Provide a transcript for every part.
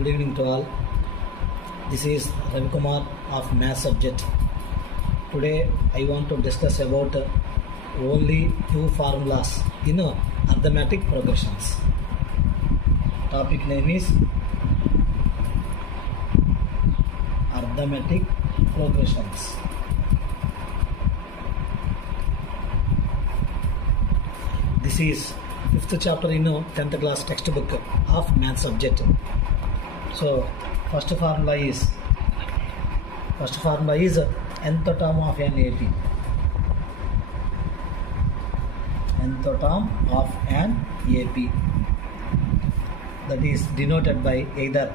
Good evening to all. This is Ravi Kumar of Math subject. Today I want to discuss about only two formulas in arithmetic progressions. Topic name is arithmetic progressions. This is 5th chapter in 10th class textbook of Math subject. So first formula is nth term of an AP. Nth term of an AP, that is denoted by either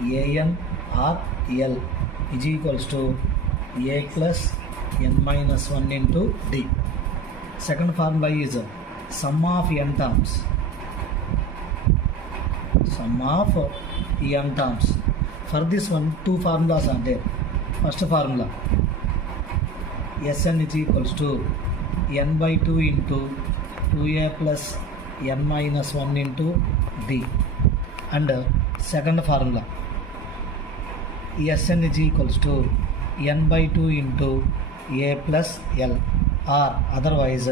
an or L, is equals to a plus n minus 1 into d. Second formula is sum of n terms. Sum of n terms. For this one, two formulas are there. First formula, Sn is equals to n by 2 into 2a plus n minus 1 into d. And second formula, Sn is equals to n by 2 into a plus l, or otherwise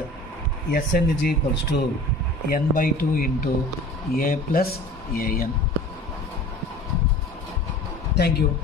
Sn is equals to n by 2 into a plus an. Thank you.